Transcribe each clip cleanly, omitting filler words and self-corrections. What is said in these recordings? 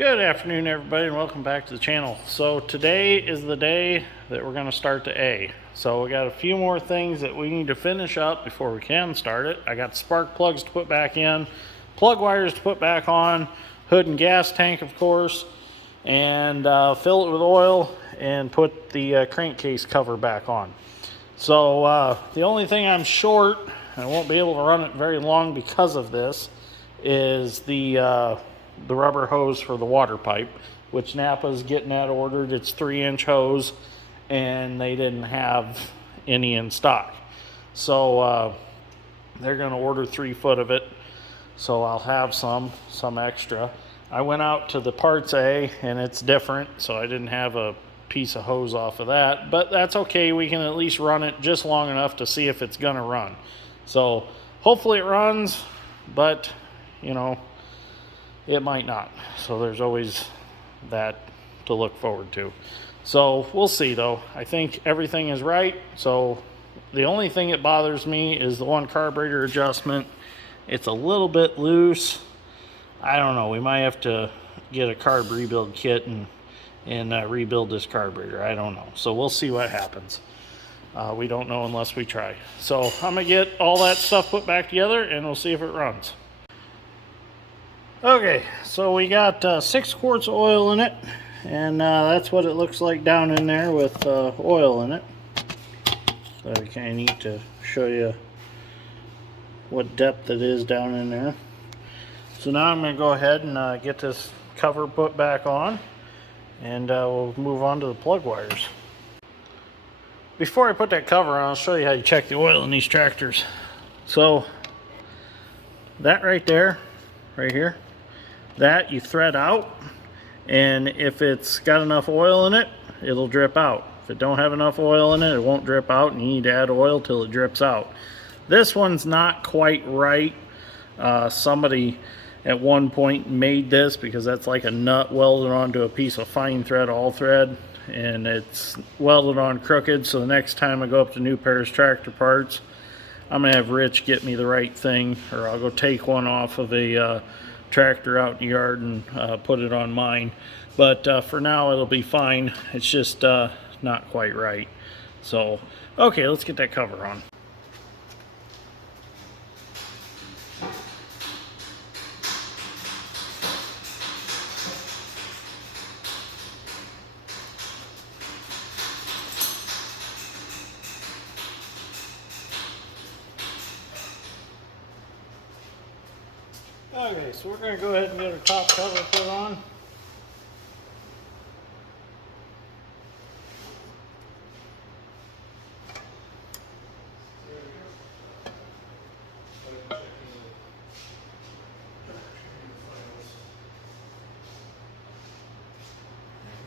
Good afternoon, everybody, and welcome back to the channel. So today is the day that we're going to start the A. So we got a few more things that we need to finish up before we can start it. I got spark plugs to put back in, plug wires to put back on, hood and gas tank, of course, and fill it with oil and put the crankcase cover back on. So the only thing I'm short, and I won't be able to run it very long because of this, is the rubber hose for the water pipe, which Napa's getting that ordered. It's 3-inch hose, and they didn't have any in stock. So they're going to order 3 foot of it, so I'll have some extra. I went out to the parts A, and it's different, so I didn't have a piece of hose off of that, but that's okay. We can at least run it just long enough to see if it's going to run. So hopefully it runs, but you know, it might not. So there's always that to look forward to. So we'll see though. I think everything is right. So the only thing that bothers me is the one carburetor adjustment. It's a little bit loose. I don't know. We might have to get a carb rebuild kit and rebuild this carburetor. I don't know. So we'll see what happens. We don't know unless we try. So I'm going to get all that stuff put back together and we'll see if it runs. Okay, so we got 6 quarts of oil in it, and that's what it looks like down in there with oil in it. So I kind of need to show you what depth it is down in there. So now I'm going to go ahead and get this cover put back on, and we'll move on to the plug wires. Before I put that cover on, I'll show you how you check the oil in these tractors. So that right there, right here, that you thread out, and if it's got enough oil in it, it'll drip out. If it don't have enough oil in it, it won't drip out, and you need to add oil till it drips out. This one's not quite right. Somebody at one point made this because that's like a nut welded onto a piece of fine thread, all thread, and it's welded on crooked. So the next time I go up to New Paris tractor parts, I'm gonna have Rich get me the right thing, or I'll go take one off of a tractor out in the yard and put it on mine. But for now it'll be fine. It's just not quite right. So okay, let's get that cover on. Okay, so we're going to go ahead and get our top cover put on.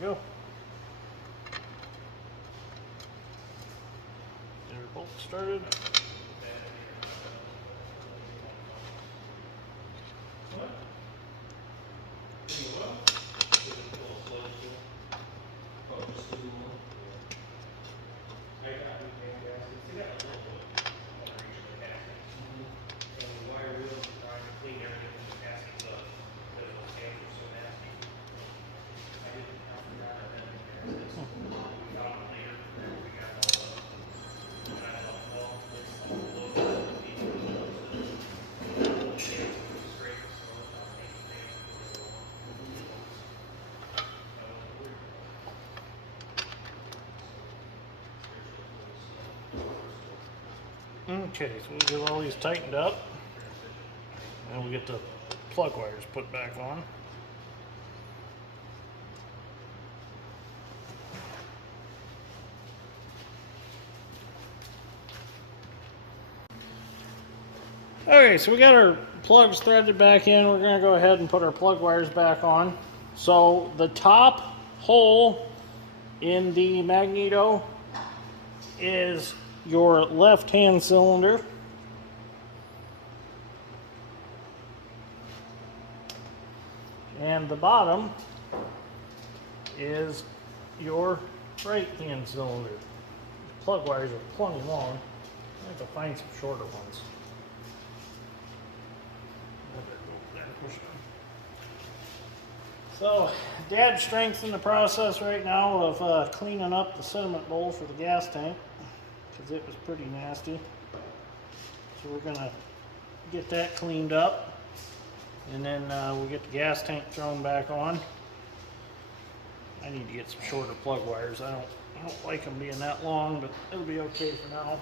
There we go. Get our bolt started. Okay, so we get all these tightened up, and we'll get the plug wires put back on. Okay, so we got our plugs threaded back in. We're going to go ahead and put our plug wires back on. So the top hole in the magneto is your left-hand cylinder. And the bottom is your right-hand cylinder. The plug wires are plenty long. I have to find some shorter ones. So, Dad's strength in the process right now of cleaning up the sediment bowl for the gas tank because it was pretty nasty. So we're gonna get that cleaned up, and then we'll get the gas tank thrown back on. I need to get some shorter plug wires. I don't like them being that long, but it'll be okay for now.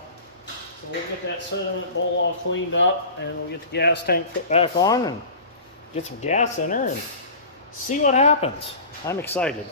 So we'll get that sediment bowl all cleaned up, and we'll get the gas tank put back on and get some gas in her and see what happens. I'm excited.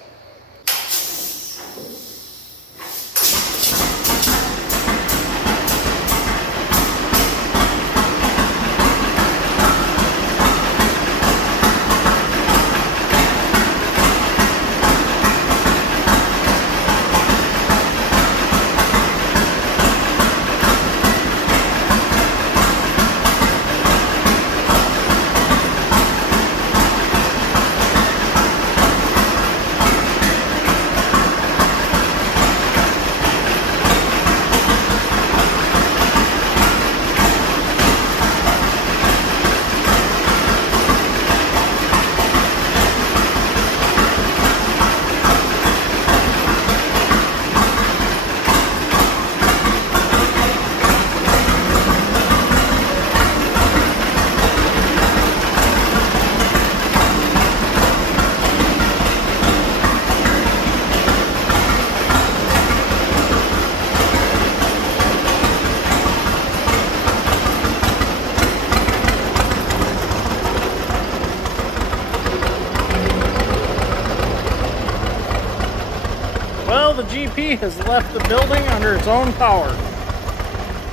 Well, the GP has left the building under its own power.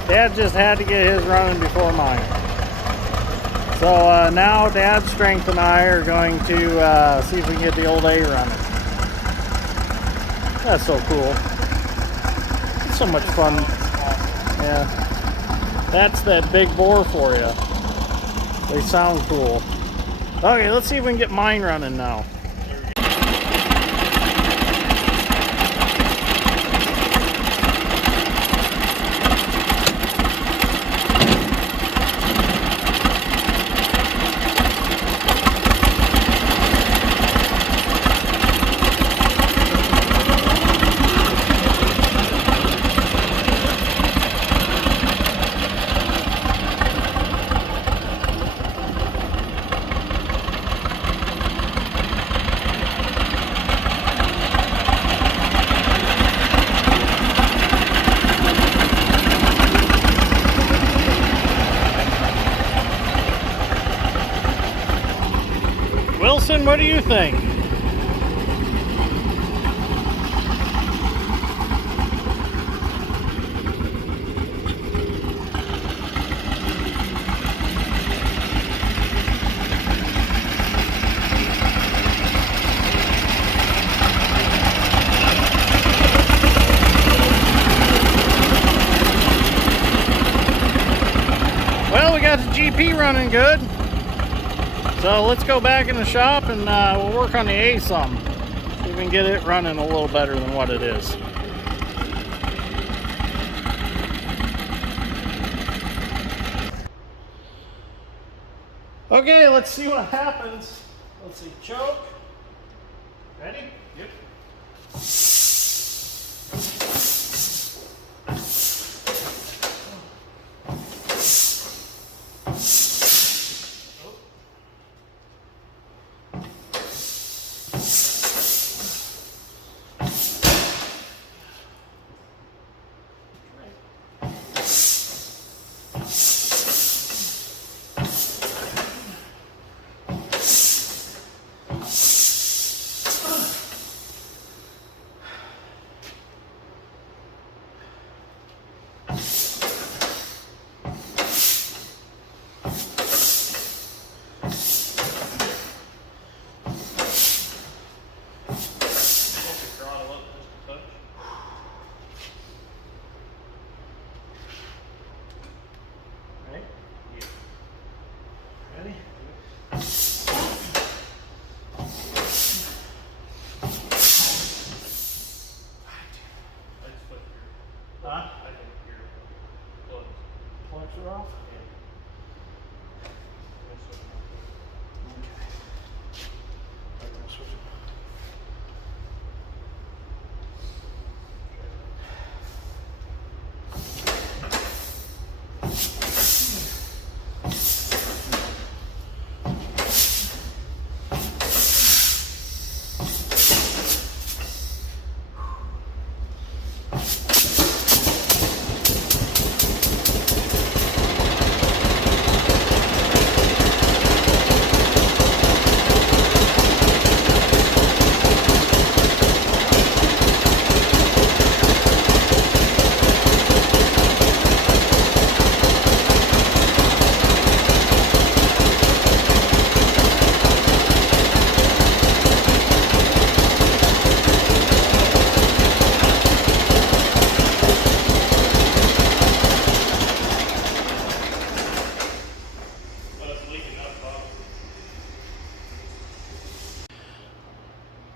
Dad just had to get his running before mine. So now Dad's strength and I are going to see if we can get the old A running. That's so cool. It's so much fun. Yeah. That's that big bore for you. They sound cool. Okay, let's see if we can get mine running now. Wilson, what do you think? Well, we got the GP running good. So let's go back in the shop and we'll work on the A some. See if we can get it running a little better than what it is. Okay, let's see what happens. Let's see, choke. Ready? Yep.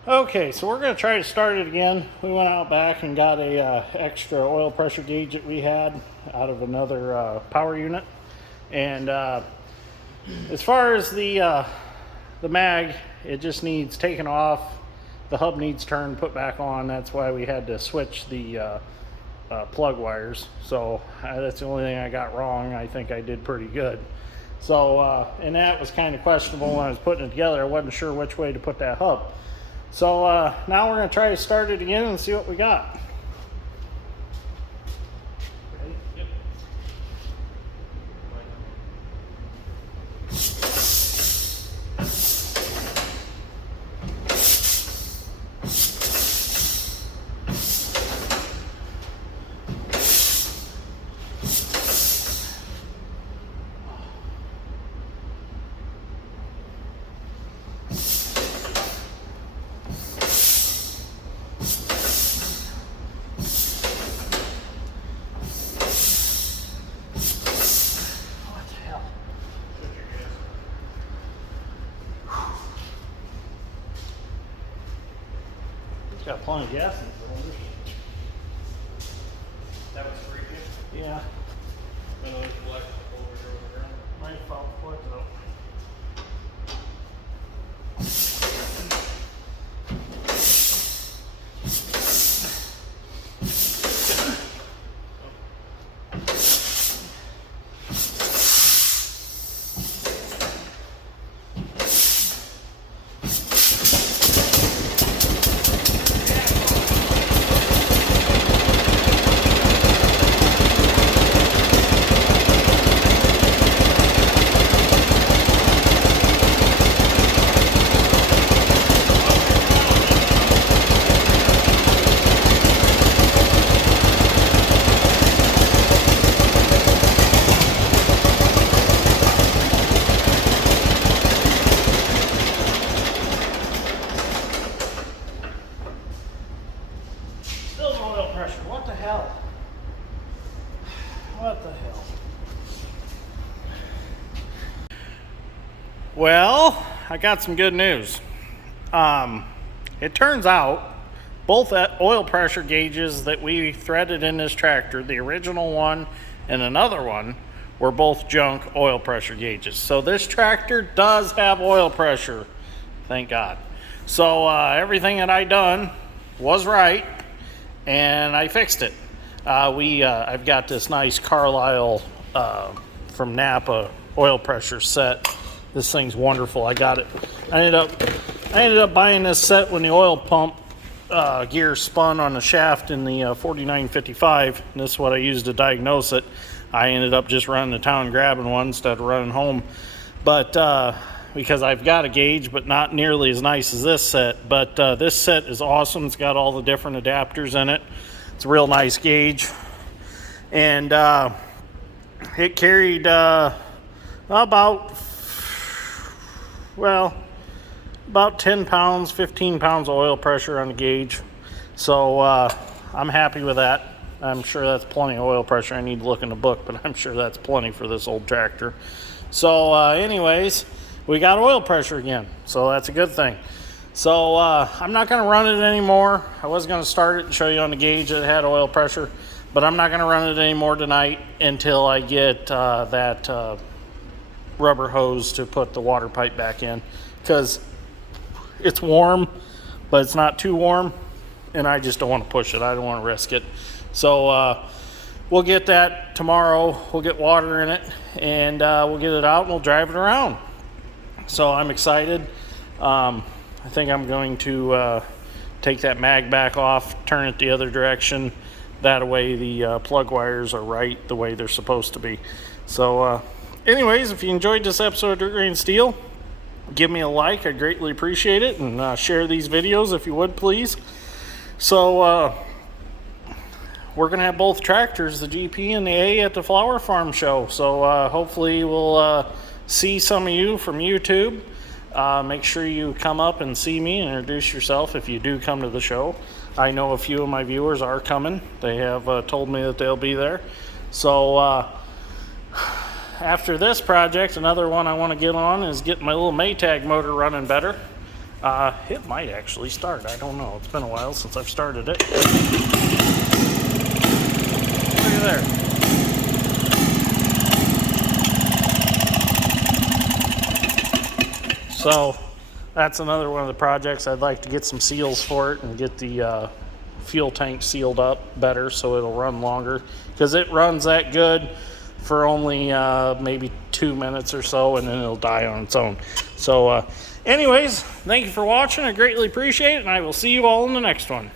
Okay, so we're going to try to start it again. We went out back and got a extra oil pressure gauge that we had out of another power unit. And as far as the mag, it just needs taken off. The hub needs turned, put back on. That's why we had to switch the plug wires. So that's the only thing I got wrong. I think I did pretty good. So, and that was kind of questionable when I was putting it together. I wasn't sure which way to put that hub. So now we're going to try to start it again and see what we got. Yep. It's got plenty of gas in the cylinder. That was free gift. Yeah, One of those black over here on the ground. might have felt foot though. Still no oil pressure. What the hell? What the hell? Well, I got some good news. It turns out both oil pressure gauges that we threaded in this tractor, the original one and another one, were both junk oil pressure gauges. So this tractor does have oil pressure, thank God. So everything that I done was right, and I fixed it. I've got this nice Carlisle from Napa oil pressure set. This thing's wonderful. I got it. I ended up buying this set when the oil pump gear spun on the shaft in the 4955. And this is what I used to diagnose it. I ended up just running to town grabbing one instead of running home. But because I've got a gauge, but not nearly as nice as this set. But this set is awesome. It's got all the different adapters in it. It's a real nice gauge. And it carried about 10 pounds, 15 pounds of oil pressure on the gauge. So I'm happy with that. I'm sure that's plenty of oil pressure. I need to look in the book, but I'm sure that's plenty for this old tractor. So anyways, we got oil pressure again. So that's a good thing. So I'm not going to run it anymore. I was going to start it and show you on the gauge that it had oil pressure, but I'm not going to run it anymore tonight until I get that rubber hose to put the water pipe back in, because it's warm, but it's not too warm, and I just don't want to push it. I don't want to risk it. So we'll get that tomorrow. We'll get water in it, and we'll get it out, and we'll drive it around. So I'm excited. I think I'm going to take that mag back off, turn it the other direction. That way the plug wires are right the way they're supposed to be. So anyways, if you enjoyed this episode of Dirt Grain Steel, give me a like. I'd greatly appreciate it. And share these videos if you would, please. So we're going to have both tractors, the GP and the A, at the Flower Farm show. So hopefully we'll see some of you from YouTube. Make sure you come up and see me and introduce yourself if you do come to the show. I know a few of my viewers are coming. They have told me that they'll be there. So after this project, another one I want to get on is get my little Maytag motor running better. It might actually start. I don't know. It's been a while since I've started it. Look at there. So that's another one of the projects. I'd like to get some seals for it and get the fuel tank sealed up better so it'll run longer, because it runs that good for only maybe 2 minutes or so, and then it'll die on its own. So anyways, thank you for watching. I greatly appreciate it, and I will see you all in the next one.